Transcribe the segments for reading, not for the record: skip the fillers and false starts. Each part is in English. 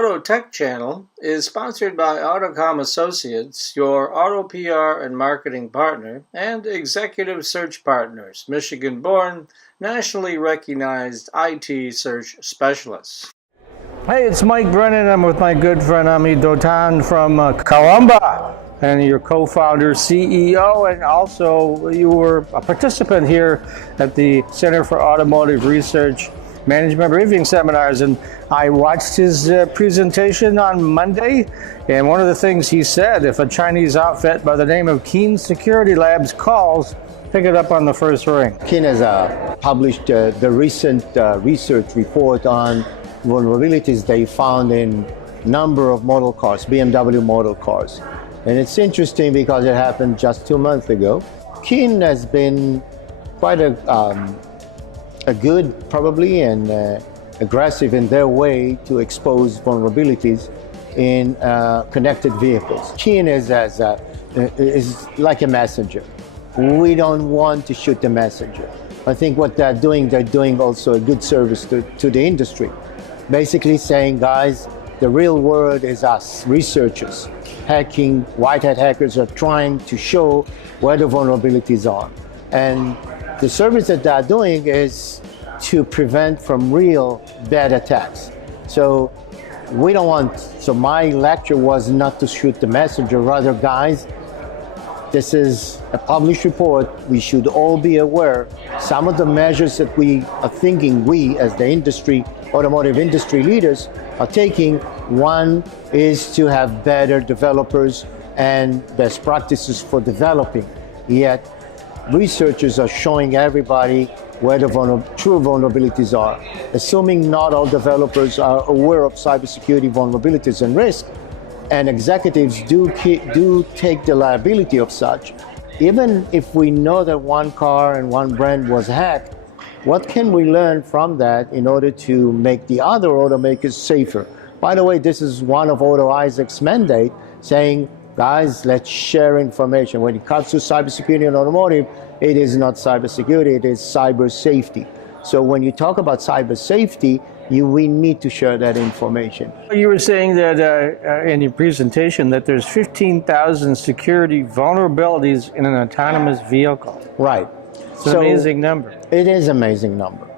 Auto Tech channel is sponsored by Autocom Associates, your auto PR and marketing partner, and executive search partners, Michigan-born, nationally recognized IT search specialists. Hey, it's Mike Brennan. I'm with my good friend Dotan from Karamba, and your co-founder, CEO, and also you were a participant here at the Center for Automotive Research Management Briefing Seminars, and I watched his presentation on Monday, and one of the things he said, if a Chinese outfit by the name of Karamba Security Labs calls, pick it up on the first ring. Kin has published the recent research report on vulnerabilities they found in number of model cars, BMW model cars. And it's interesting because it happened just 2 months ago. Kin has been quite a good, probably, and aggressive in their way to expose vulnerabilities in connected vehicles. Kin is like a messenger. We don't want to shoot the messenger. I think what they're doing also a good service to the industry. Basically saying, guys, the real world is us, researchers. Hacking, white hat hackers are trying to show where the vulnerabilities are. And the service that they're doing is to prevent from real bad attacks. So we don't want, so my lecture was not to shoot the messenger, rather, guys, this is a published report. We should all be aware. Some of the measures that we are thinking, we as the industry, automotive industry leaders, are taking. One is to have better developers and best practices for developing. Yet researchers are showing everybody where the true vulnerabilities are. Assuming not all developers are aware of cybersecurity vulnerabilities and risk, and executives do take the liability of such. Even if we know that one car and one brand was hacked, what can we learn from that in order to make the other automakers safer? By the way, this is one of Otto Isaac's mandate, saying, guys, let's share information. When it comes to cybersecurity and automotive, it is not cybersecurity, it is cyber safety. So when you talk about cyber safety, we need to share that information. You were saying that in your presentation that there's 15,000 security vulnerabilities in an autonomous vehicle. Right. It's an amazing number. It is an amazing number.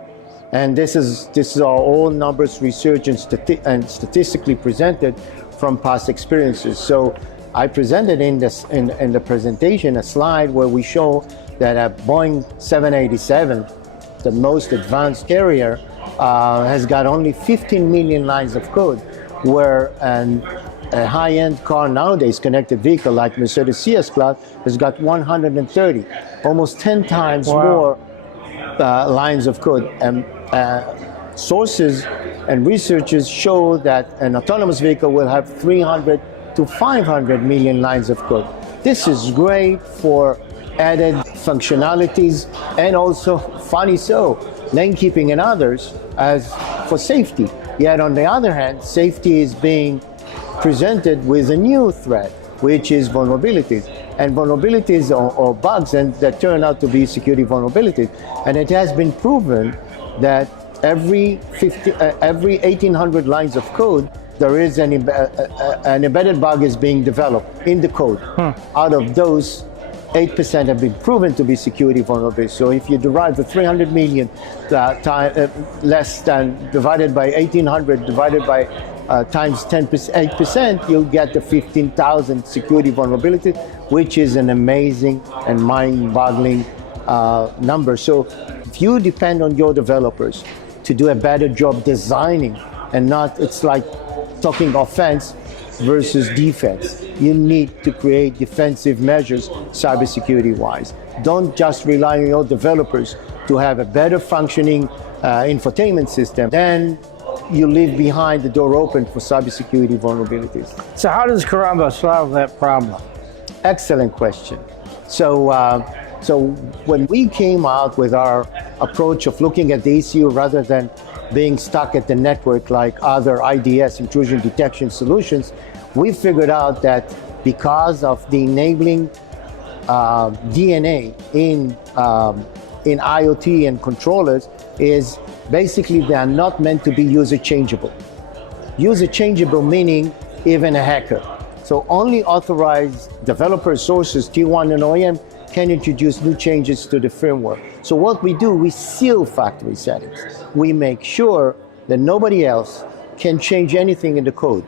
And this is all numbers, research, and statistically presented from past experiences. So I presented in the presentation a slide where we show that a Boeing 787, the most advanced carrier, has got only 15 million lines of code, where a high-end car nowadays, connected vehicle like Mercedes C-Class, has got 130, almost 10 times more lines of code. And sources and researchers show that an autonomous vehicle will have 300 to 500 million lines of code. This is great for added functionalities and also, funny so, lane keeping and others as for safety. Yet on the other hand, safety is being presented with a new threat, which is vulnerabilities. And vulnerabilities or bugs, and that turn out to be security vulnerabilities. And it has been proven that every 1,800 lines of code, there is an embedded bug is being developed in the code. Out of those, 8% have been proven to be security vulnerable. So if you derive the 300 million less than divided by 1,800 divided by times 8%, you'll get the 15,000 security vulnerability, which is an amazing and mind-boggling number. So if you depend on your developers to do a better job designing, and not, it's like talking offense versus defense. You need to create defensive measures cybersecurity-wise. Don't just rely on your developers to have a better functioning infotainment system. Then you leave behind the door open for cybersecurity vulnerabilities. So how does Karamba solve that problem? Excellent question. So when we came out with our approach of looking at the ECU rather than being stuck at the network like other IDS, intrusion detection solutions, we figured out that because of the enabling DNA in IoT and controllers is basically they are not meant to be user changeable. User changeable meaning even a hacker. So only authorized developer sources, Tier 1 and OEM, can introduce new changes to the firmware. So what we do, we seal factory settings. We make sure that nobody else can change anything in the code.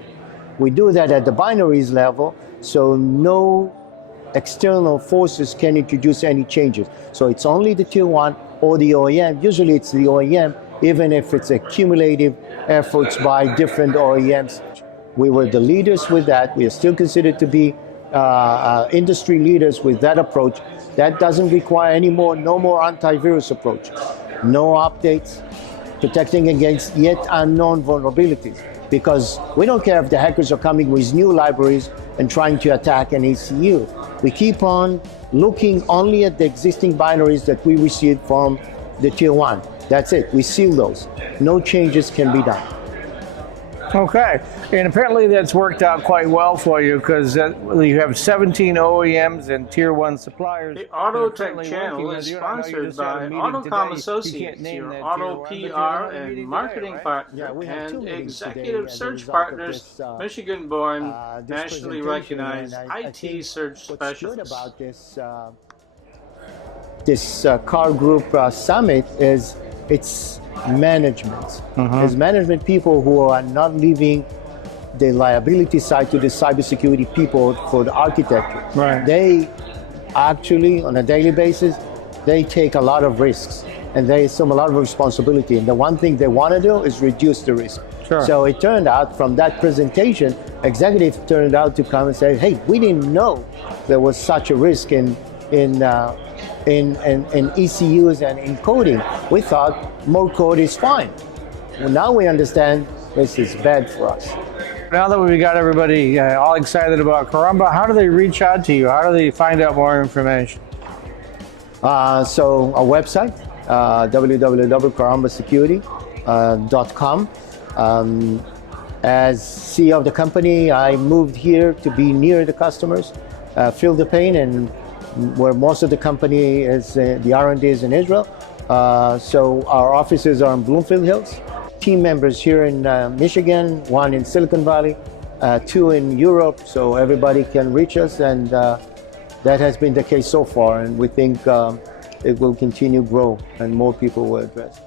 We do that at the binaries level, so no external forces can introduce any changes. So it's only the Tier 1 or the OEM. Usually it's the OEM, even if it's accumulative efforts by different OEMs. We were the leaders with that. We are still considered to be industry leaders with that approach. That doesn't require no more antivirus approach. No updates, protecting against yet unknown vulnerabilities. Because we don't care if the hackers are coming with new libraries and trying to attack an ECU. We keep on looking only at the existing binaries that we received from the Tier 1. That's it, we seal those. No changes can be done. Okay, and apparently that's worked out quite well for you because you have 17 OEMs and Tier 1 suppliers. The Autotech channel is sponsored by Autocom Associates, your auto PR and marketing partner, and executive search partners, Michigan-born, nationally recognized IT search specialists. This car group summit is it's management. There's management people who are not leaving the liability side to the cybersecurity people for the architecture. Right. They actually, on a daily basis, they take a lot of risks and they assume a lot of responsibility. And the one thing they want to do is reduce the risk. Sure. So it turned out from that presentation, executives turned out to come and say, hey, we didn't know there was such a risk in ECUs and in coding. We thought more code is fine. Well, now we understand this is bad for us. Now that we've got everybody all excited about Karamba, how do they reach out to you? How do they find out more information? So our website, www.karambasecurity.com. As CEO of the company, I moved here to be near the customers, feel the pain, and where most of the company is, the R&D is in Israel. So our offices are in Bloomfield Hills. Team members here in Michigan, one in Silicon Valley, two in Europe, so everybody can reach us, and that has been the case so far, and we think it will continue to grow and more people will address.